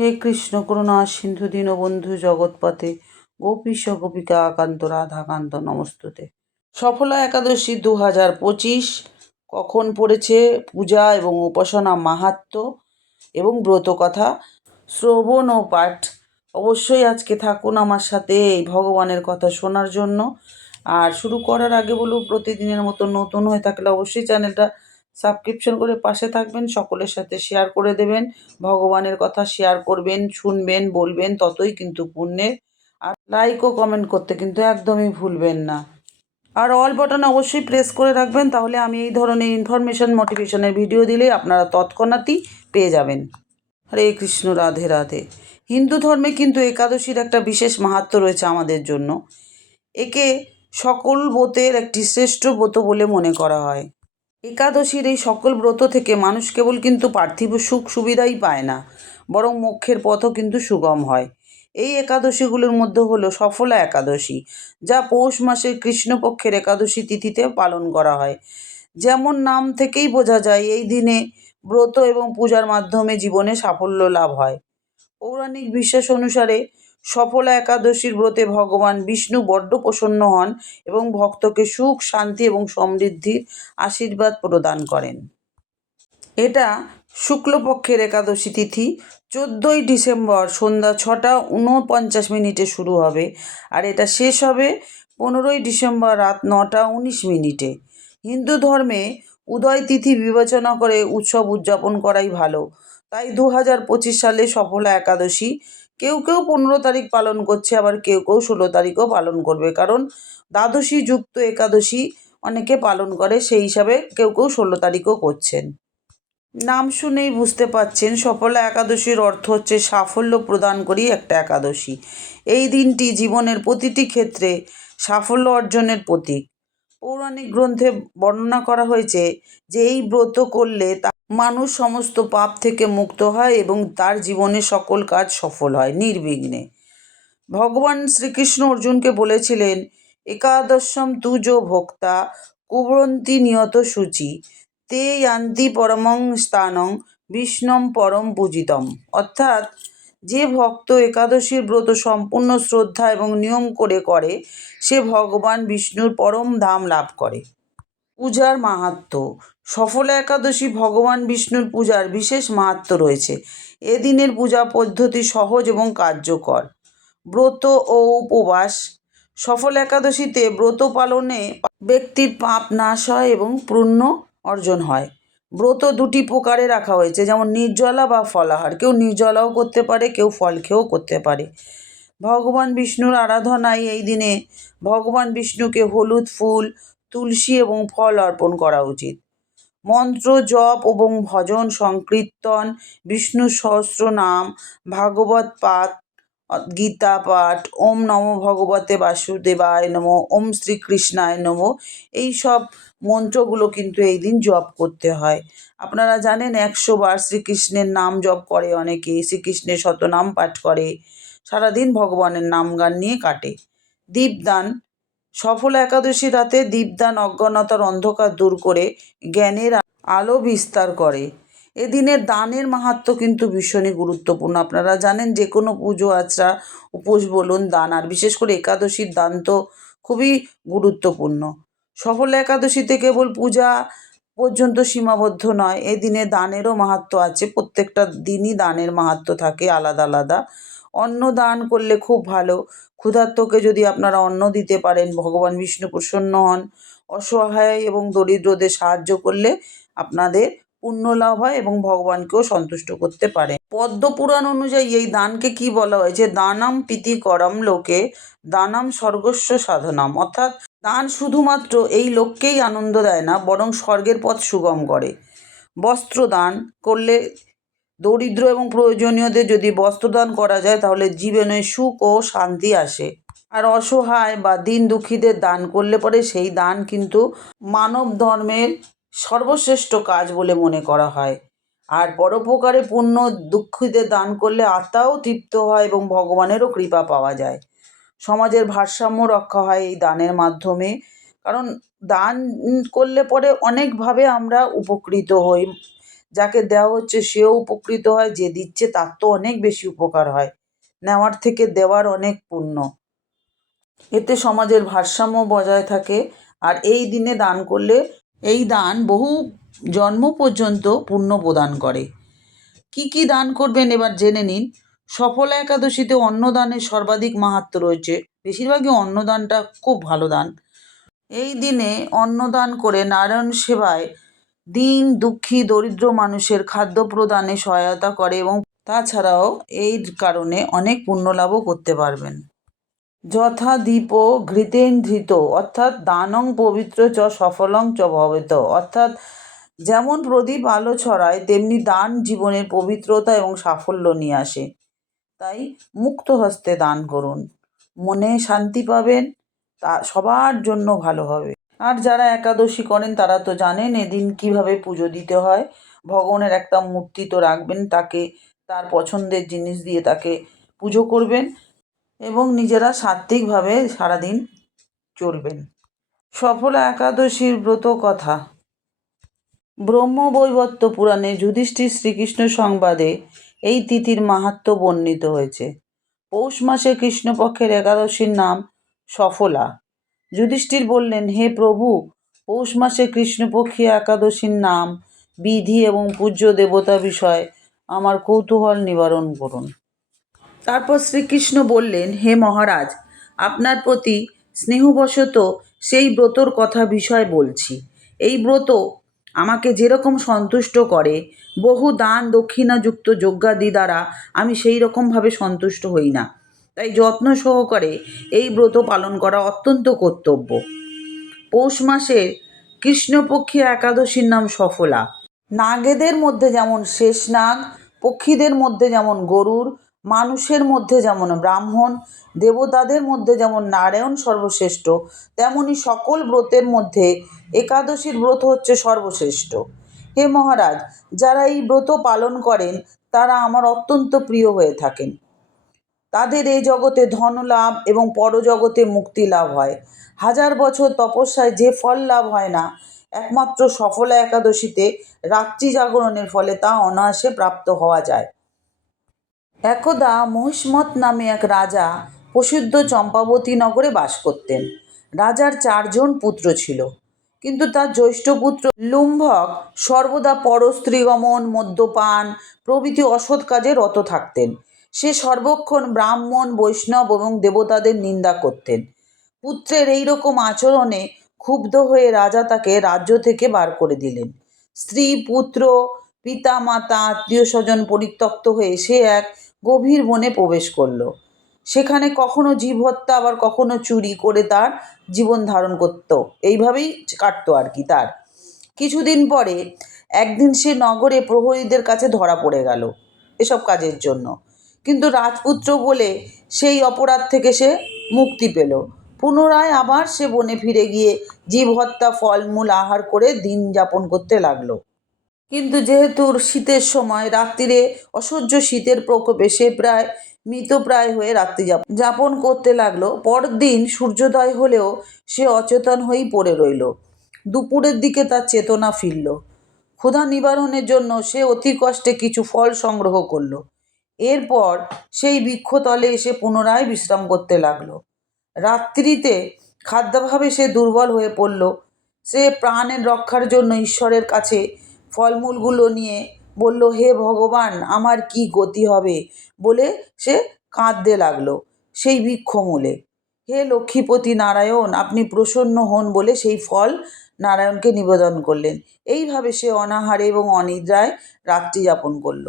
হে কৃষ্ণ করুণা সিন্ধু দীনবন্ধু জগৎপতে গোপীশ গোপিকা আকান্ত রাধাকান্ত নমস্তুতে। সফলা একাদশী 2025 কখন পড়েছে, পূজা এবং উপাসনা মাহাত্ম্য এবং ব্রত কথা শ্রবণ ও পাঠ। অবশ্যই আজকে থাকুন আমার সাথে এই ভগবানের কথা শোনার জন্য। আর শুরু করার আগে বলব, প্রতিদিনের মতো নতুন হয়ে থাকলে অবশ্যই চ্যানেলটা সাবস্ক্রিপশন করে পাশে থাকবেন, সকলের সাথে শেয়ার করে দেবেন। ভগবানের কথা শেয়ার করবেন, শুনবেন, বলবেন, ততই কিন্তু পুণ্যের। আর লাইক ও কমেন্ট করতে কিন্তু একদমই ভুলবেন না। আর অল বাটন অবশ্যই প্রেস করে রাখবেন, তাহলে আমি এই ধরনের ইনফরমেশন মোটিভেশনের ভিডিও দিলে আপনারা তৎক্ষণাৎই পেয়ে যাবেন। হরে কৃষ্ণ, রাধে রাধে। হিন্দু ধর্মে কিন্তু একাদশীর একটা বিশেষ মাহাত্ম্য রয়েছে আমাদের জন্য। একে সকল ব্রতের একটি শ্রেষ্ঠ ব্রত বলে মনে করা হয়। একাদশীর এই সকল ব্রত থেকে মানুষ কেবল কিন্তু পার্থিব সুখ সুবিধাই পায় না, বরং মোক্ষের পথও কিন্তু সুগম হয়। এই একাদশীগুলোর মধ্যে হলো সফলা একাদশী, যা পৌষ মাসের কৃষ্ণপক্ষের একাদশী তিথিতে পালন করা হয়। যেমন নাম থেকেই বোঝা যায়, এই দিনে ব্রত এবং পূজার মাধ্যমে জীবনে সাফল্য লাভ হয়। পৌরাণিক বিশ্বাস অনুসারে সফলা একাদশীর ব্রতে ভগবান বিষ্ণু বড্ড প্রসন্ন হন এবং ভক্তকে সুখ, শান্তি এবং সমৃদ্ধির আশীর্বাদ প্রদান করেন। এটা শুক্লপক্ষের একাদশী তিথি 14ই ডিসেম্বর সন্ধ্যা 6টা 49 শুরু হবে, আর এটা শেষ হবে 15ই ডিসেম্বর রাত 9টা 19। হিন্দু ধর্মে উদয় তিথি বিবেচনা করে উৎসব উদযাপন করাই ভালো। তাই 2025 সালে সফলা একাদশী কেউ কেউ 15 তারিখ পালন করছে, আবার কেউ কেউ 16 তারিখও পালন করবে, কারণ দ্বাদশী যুক্ত একাদশী অনেকে পালন করে, সেই হিসাবে কেউ কেউ 16 তারিখও করছেন। নাম শুনেই বুঝতে পারছেন, সফলা একাদশীর অর্থ হচ্ছে সাফল্য প্রদানকারী একটা একাদশী। এই দিনটি জীবনের প্রতিটি ক্ষেত্রে সাফল্য অর্জনের প্রতীক। পৌরাণিক গ্রন্থে বর্ণনা করা হয়েছে যে এই ব্রত করলে মানুষ সমস্ত পাপ থেকে মুক্ত হয় এবং তার জীবনে সকল কাজ সফল হয় নির্বিঘ্নে। ভগবান শ্রীকৃষ্ণ অর্জুনকে বলেছিলেন, একাদশম তু যো ভোক্তা কুর্বন্তি নিয়ত শুচি তে ইয়ান্তি পরমং স্থানং বিষ্ণম পরম পূজিতম। অর্থাৎ, যে ভক্ত একাদশীর ব্রত সম্পূর্ণ শ্রদ্ধা এবং নিয়ম করে সে ভগবান বিষ্ণুর পরম ধাম লাভ করে। পূজার মাহাত্ম্য। সফলা একাদশী ভগবান বিষ্ণুর পূজার বিশেষ মাহাত্ম্য রয়েছে। এদিনের পূজা পদ্ধতি সহজ এবং কার্যকর। ব্রত ও উপবাস। সফল একাদশীতে ব্রত পালনে ব্যক্তির পাপ নাশ হয় এবং পুণ্য অর্জন হয়। ব্রত দুটি প্রকারে রাখা হয়েছে, যেমন নির্জলা বা ফলাহার। কেউ নির্জলাও করতে পারে, কেউ ফল খেয়েও করতে পারে। ভগবান বিষ্ণুর আরাধনায় এই দিনে ভগবান বিষ্ণুকে হলুদ ফুল, তুলসী এবং ফল অর্পণ করা উচিত। মন্ত্র জপ এবং ভজন সংকীর্তন, বিষ্ণু সহস্র নাম, ভাগবত পাঠ, গীতা পাঠ, ওম নমো ভগবতে বাসুদেবায় নমো, ওম শ্রীকৃষ্ণায় নমো, এই সব মন্ত্রগুলো কিন্তু এই দিন জপ করতে হয়। আপনারা জানেন 100 বার শ্রীকৃষ্ণের নাম জপ করে অনেকে, শ্রীকৃষ্ণের শতনাম পাঠ করে, সারাদিন ভগবানের নাম গান নিয়ে কাটে। দীপদান। সফলা একাদশী রাতে দীপদান অজ্ঞানতার অন্ধকার দূর করে জ্ঞানের আলো বিস্তার করে। এদিনের দানের মাহাত্ম্য কিন্তু ভীষণই গুরুত্বপূর্ণ। আপনারা জানেন, যে কোনো পুজো আচরা, উপোস বলুন, দান, আর বিশেষ করে একাদশীর দান তো খুবই গুরুত্বপূর্ণ। সফলা একাদশীতে কেবল পূজা পর্যন্ত সীমাবদ্ধ নয়, এদিনে দানেরও মাহাত্ম্য আছে। প্রত্যেকটা দিনই দানের মাহাত্ম্য থাকে আলাদা আলাদা। অন্ন দান করলে খুব ভালো। ক্ষুধার্তকে যদি আপনারা অন্ন দিতে পারেন, ভগবান বিষ্ণু প্রসন্ন হন। অসহায় এবং দরিদ্রদের সাহায্য করলে আপনাদের পুণ্য লাভ হয় এবং ভগবানকেও সন্তুষ্ট করতে পারেন। পদ্মপুরাণ অনুযায়ী এই দানকে কি বলা হয়েছে, দানাম প্রীতি করম লোকে দানাম স্বর্গস্ব সাধনাম। অর্থাৎ দান শুধুমাত্র এই লোককেই আনন্দ দেয় না, বরং স্বর্গের পথ সুগম করে। বস্ত্র দান করলে, দরিদ্র এবং প্রয়োজনীয়দের যদি বস্ত্রদান করা যায় তাহলে জীবনে সুখ ও শান্তি আসে। আর অসহায় বা দীন দুঃখীদের দান করলে পরে সেই দান কিন্তু মানব ধর্মের সর্বশ্রেষ্ঠ কাজ বলে মনে করা হয়। আর পরোপকারে পুণ্য দুঃখীদের দান করলে আত্মাও তৃপ্ত হয় এবং ভগবানেরও কৃপা পাওয়া যায়। সমাজের ভারসাম্য রক্ষা হয় এই দানের মাধ্যমে, কারণ দান করলে পরে অনেকভাবে আমরা উপকৃত হই। যাকে দেওয়া হচ্ছে সেও উপকৃত হয়, যে দিচ্ছে তার তো অনেক বেশি উপকার হয়। নেওয়ার থেকে দেওয়ার অনেক পুণ্য। এতে সমাজের ভারসাম্য বজায় থাকে। আর এই দিনে দান করলে এই দান বহু জন্ম পর্যন্ত পুণ্য প্রদান করে। কি কি দান করবেন এবার জেনে নিন। সফলা একাদশীতে অন্নদানের সর্বাধিক মাহাত্ম্য রয়েছে। বেশিরভাগই অন্নদানটা খুব ভালো দান। এই দিনে অন্নদান করে নারায়ণ সেবায় দীন দুঃখী দরিদ্র মানুষের খাদ্য প্রদানে সহায়তা করে এবং তাছাড়াও এই কারণে অনেক পুণ্যলাভও করতে পারবেন। যথা দীপ ঘৃতেন ধৃত, অর্থাৎ দানং পবিত্র চ সফলং চ ভবেত, অর্থাৎ যেমন প্রদীপ আলো ছড়ায় তেমনি দান জীবনের পবিত্রতা এবং সাফল্য নিয়ে আসে। তাই মুক্ত হস্তে দান করুন, মনে শান্তি পাবেন, তা সবার জন্য ভালো হবে। আর যারা একাদশী করেন তারা তো জানেন এদিন কিভাবে পুজো দিতে হয়। ভগবানের একটা মূর্তি তো রাখবেন, তাকে তার পছন্দের জিনিস দিয়ে তাকে পুজো করবেন এবং নিজেরা সাত্ত্বিকভাবে সারাদিন চলবেন। সফলা একাদশীর ব্রত কথা। ব্রহ্মবৈবর্ত পুরাণে যুধিষ্ঠির শ্রীকৃষ্ণ সংবাদে এই তিথির মাহাত্ম্য বর্ণিত হয়েছে। পৌষ মাসে কৃষ্ণপক্ষের একাদশীর নাম সফলা। যুধিষ্ঠির বললেন, হে প্রভু, পৌষ মাসে কৃষ্ণপক্ষী একাদশীর নাম, বিধি এবং পূজ্য দেবতা বিষয়ে আমার কৌতূহল নিবারণ করুন। তারপর শ্রীকৃষ্ণ বললেন, হে মহারাজ, আপনার প্রতি স্নেহবশত সেই ব্রতর কথা বিষয় বলছি। এই ব্রত আমাকে যেরকম সন্তুষ্ট করে, বহু দান দক্ষিণাযুক্ত যজ্ঞাদি দ্বারা আমি সেই রকমভাবে সন্তুষ্ট হই না। তাই যত্ন সহকারে এই ব্রত পালন করা অত্যন্ত কর্তব্য। পৌষ মাসের কৃষ্ণপক্ষী একাদশীর নাম সফলা। নাগেদের মধ্যে যেমন শেষ নাগ, পক্ষীদের মধ্যে যেমন গরুড়, মানুষের মধ্যে যেমন ব্রাহ্মণ, দেবতাদের মধ্যে যেমন নারায়ণ সর্বশ্রেষ্ঠ, তেমনি সকল ব্রতের মধ্যে একাদশীর ব্রত হচ্ছে সর্বশ্রেষ্ঠ। হে মহারাজ, যারা এই ব্রত পালন করেন তারা আমার অত্যন্ত প্রিয় হয়ে থাকেন। তাদের এই জগতে ধনলাভ এবং পরজগতে মুক্তি লাভ হয়। 1000 বছর তপস্যায় যে ফল লাভ হয় না, একমাত্র সফলা একাদশীতে রাত্রি জাগরণের ফলে তা অনায়াসে প্রাপ্ত হওয়া যায়। একদা মহিষ্মত নামে এক রাজা প্রসিদ্ধ চম্পাবতী নগরে বাস করতেন। রাজার 4 জন পুত্র ছিল, কিন্তু তার জ্যৈষ্ঠ পুত্র লুম্ভক সর্বদা পরস্ত্রীগমন, মদ্যপান প্রভৃতি অসৎ কাজে রত থাকতেন। সে সর্বক্ষণ ব্রাহ্মণ, বৈষ্ণব এবং দেবতাদের নিন্দা করতেন। পুত্রের এই রকম আচরণে ক্ষুব্ধ হয়ে রাজা তাকে রাজ্য থেকে বার করে দিলেন। স্ত্রী, পুত্র, পিতা, মাতা, আত্মীয় স্বজন পরিত্যক্ত হয়ে সে এক গভীর বনে প্রবেশ করল। সেখানে কখনো জীব হত্যা, আবার কখনো চুরি করে তার জীবন ধারণ করত। এইভাবেই কাটতো আর কি তার। কিছুদিন পরে একদিন সে নগরে প্রহরীদের কাছে ধরা পড়ে গেল এসব কাজের জন্য। কিন্তু রাজপুত্র বলে সেই অপরাধ থেকে সে মুক্তি পেল। পুনরায় আবার সে বনে ফিরে গিয়ে জীব হত্যা, ফলমূল আহার করে দিন যাপন করতে লাগলো। কিন্তু যেহেতু শীতের সময়, রাত্রিরে অসহ্য শীতের প্রকোপে সে প্রায় মৃতপ্রায় হয়ে রাত্রি যাপন করতে লাগলো। পরের দিন সূর্যোদয় হলেও সে অচেতন হয়েই পড়ে রইল। দুপুরের দিকে তার চেতনা ফিরল। ক্ষুধা নিবারণের জন্য সে অতি কষ্টে কিছু ফল সংগ্রহ করল। এরপর সেই বৃক্ষতলে এসে পুনরায় বিশ্রাম করতে লাগলো। রাত্রিতে খাদ্যাভাবে সে দুর্বল হয়ে পড়ল। সে প্রাণের রক্ষার জন্য ঈশ্বরের কাছে ফলমূলগুলো নিয়ে বলল, হে ভগবান, আমার কি গতি হবে বলে সে কাঁদতে লাগলো সেই বৃক্ষমূলে। হে লক্ষ্মীপতি নারায়ণ, আপনি প্রসন্ন হন বলে সেই ফল নারায়ণকে নিবেদন করলেন। এইভাবে সে অনাহারে এবং অনিদ্রায় রাত্রি যাপন করল।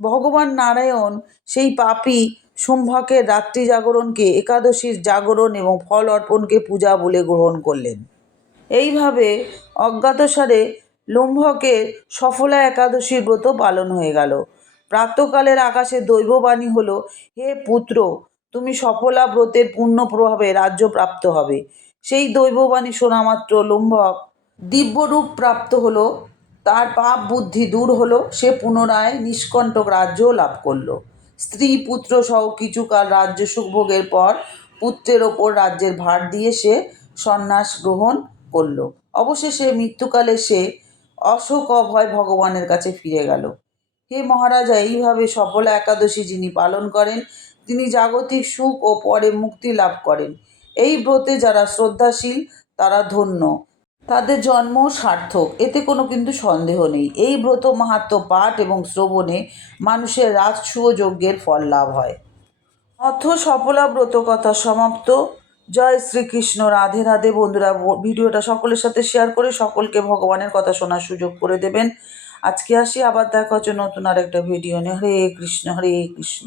ভগবান নারায়ণ সেই পাপী শুম্ভকের রাত্রি জাগরণকে একাদশীর জাগরণ এবং ফল অর্পণকে পূজা বলে গ্রহণ করলেন। এইভাবে অজ্ঞাতসারে লুম্ভকের সফলা একাদশীর ব্রত পালন হয়ে গেল। প্রাতঃকালের আকাশে দৈববাণী হলো, হে পুত্র, তুমি সফলা ব্রতের পূর্ণ প্রভাবে রাজ্য প্রাপ্ত হবে। সেই দৈববাণী শোনা মাত্র লুম্ভক দিব্যরূপ প্রাপ্ত হলো। তার পাপ বুদ্ধি দূর হলো। সে পুনরায় নিষ্কণ্টক রাজ্য লাভ করল। স্ত্রী পুত্র সহ কিছুকাল রাজ্য সুখ ভোগের পর পুত্রের ওপর রাজ্যের ভার দিয়ে সে সন্ন্যাস গ্রহণ করল। অবশেষে মৃত্যুকালে সে অশোক অভয় ভগবানের কাছে ফিরে গেল। হে মহারাজা, এইভাবে সফলা একাদশী যিনি পালন করেন তিনি জাগতিক সুখ ও পরে মুক্তি লাভ করেন। এই ব্রতে যারা শ্রদ্ধাশীল তারা ধন্য, তাদের জন্ম সার্থক, এতে কোনো কিন্তু সন্দেহ নেই। এই ব্রত মাহাত্ম্য পাঠ এবং শ্রবণে মানুষের রাজসূয় যজ্ঞের ফল লাভ হয়। অথ সফলা ব্রত কথা সমাপ্ত। জয় শ্রীকৃষ্ণ। রাধে রাধে। বন্ধুরা, ভিডিওটা সকলের সাথে শেয়ার করে সকলকে ভগবানের কথা শোনার সুযোগ করে দেবেন। আজকে আসি, আবার দেখা হচ্ছে নতুন আরেকটা ভিডিও নিয়ে। হরে কৃষ্ণ, হরে কৃষ্ণ।